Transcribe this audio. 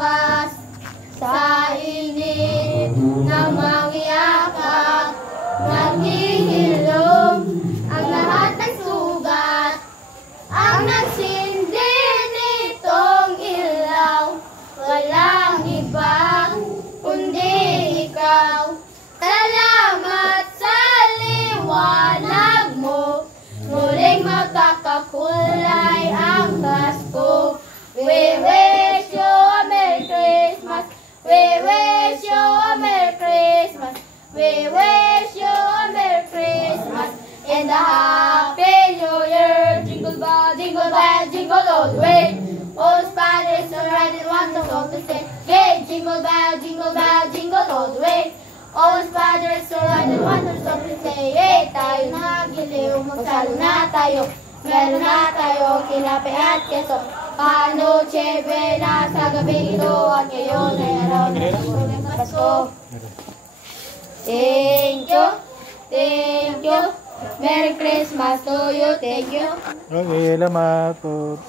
lipas sa init na mga yakap. Naghihilom ang lahat ng sugat, ang nagsindi nitong ilaw. Walang iba kundi ikaw. Salamat sa liwanag mo, muling magkakakulay ang Pasko. We wish you a Merry Christmas. We wish you a Merry Christmas. We wish you a Merry Christmas and a Happy New Year. Jingle bell, jingle all the way. All spiders are riding one song to say. Hey, jingle bell, jingle all the way. All spiders are riding one song to say. Hey, tayo nagiliw, magsalo na tayo. Meron na tayo, kinape at keso. Panoche buena sa gabi ito at ngayon ay araw ng Pasko. Thank you, thank you. Merry Christmas to you, thank you. Okay, salamat po.